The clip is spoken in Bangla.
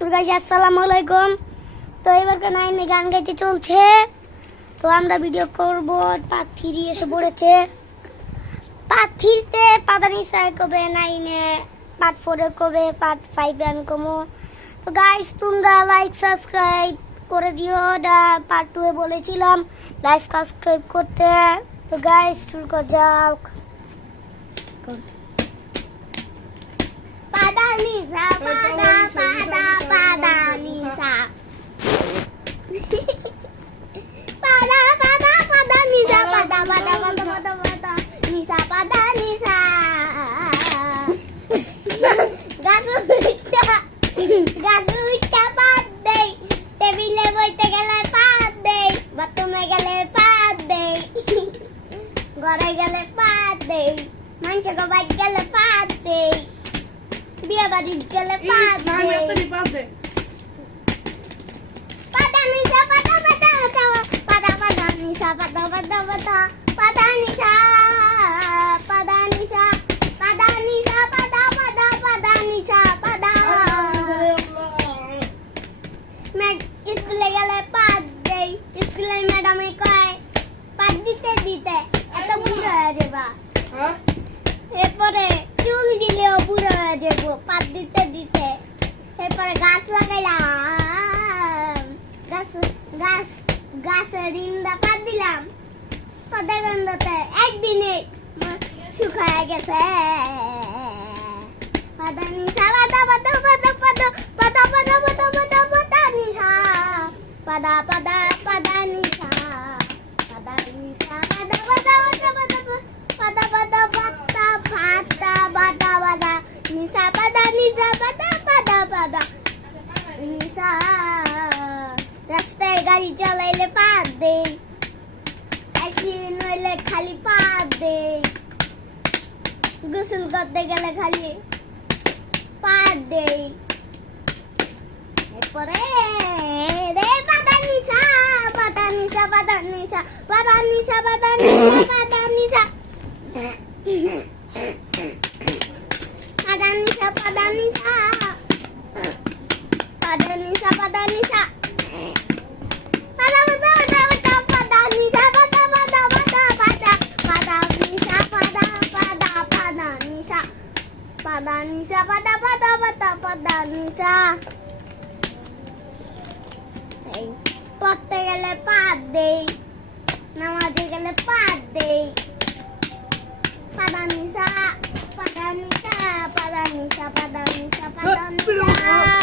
গাইস আসসালামু আলাইকুম। তো এবার নাইনে গান গাইতে চলছে, তো আমরা ভিডিও করব। পার্ট 3 এসে পড়েছে। পার্ট 3 তে পাদানি সাই কবে, নাইনে পার্ট 4 এ কবে, পার্ট 5 এ আমি কমো। তো গাইস তোমরা লাইক সাবস্ক্রাইব করে দিও। পার্ট 2 এ বলেছিলাম লাইক সাবস্ক্রাইব করতে। তো গাইস শুরু করা যাক। পাদানি সা পাদা পাদা পাদানি সা পাদা পাদা পাদানি সা পাদা পাদা পাদা পাদা পাদা নিসা পাদা নিসা গাছুইটা পাত দেই, টেবিলে বইতে গেলে পাত দেই, বাথরুমে গেলে পাত দেই, ঘরে গেলে পাত দেই, মানুষকে বাইক গেলে পাত দেই, বিয়ে বাড়ি গেলে পাত দেই। পাদা নিসা পাদা পাদা পাদা পাদা নিসা পাদা পাদা পাদা পাদা নিসা পাদা নিসা পাদা নিসা পাদা পাদা পাদা নিসা পাদা। স্কুলে গেলে পাত দেই, স্কুলের ম্যাডামে কয় পাত দিতে দিতে এত বুড়ো হয়ে যাবা, এরপরে চুল দিলেও বুড়ো হয়ে যাবো পাত দিতে দিতে। এরপরে গাছ লাগাইলাম, গাছের ইন্দা পাত দিলাম, পাতা গন্ধতে একদিনে শুকায় গেছে। পাদা নিসা পাদা পাদা পাদা পাদা পাদা পাদা পাদা পাদা পাদা নিসা পাদা পাদা পাদা নিসা পাদা নিসা পাদা পাদা পাদা পাদা পাদা পাদা পাদা পাদা পাদা নিসা পাদা নিসা পাদা পাদা পাদা নিসা। রাস্তায় গাড়ি চালাইলে পাত দেই, অ্যাক্সিডেন্ট হইলে খালি পাত দেই, গোসল করতে গেলে খালি পাত দেই। এরপরে রে পাদা নিসা পাদা নিসা পাদা নিসা পাদা নিসা পাদা নিসা পাদা নিসা পাদা নিসা পাদা নিসা পাদা নিসা পাদা নিসা পাদা নিসা পাদা পাদা পাদা পাদা নিসা। পড়তে গেলে পাত দেই, নামাজে গেলে পাত দেই, পাদা নিসা পাদা নিসা পাদা নিসা পাদা নিসা পাদা নিসা।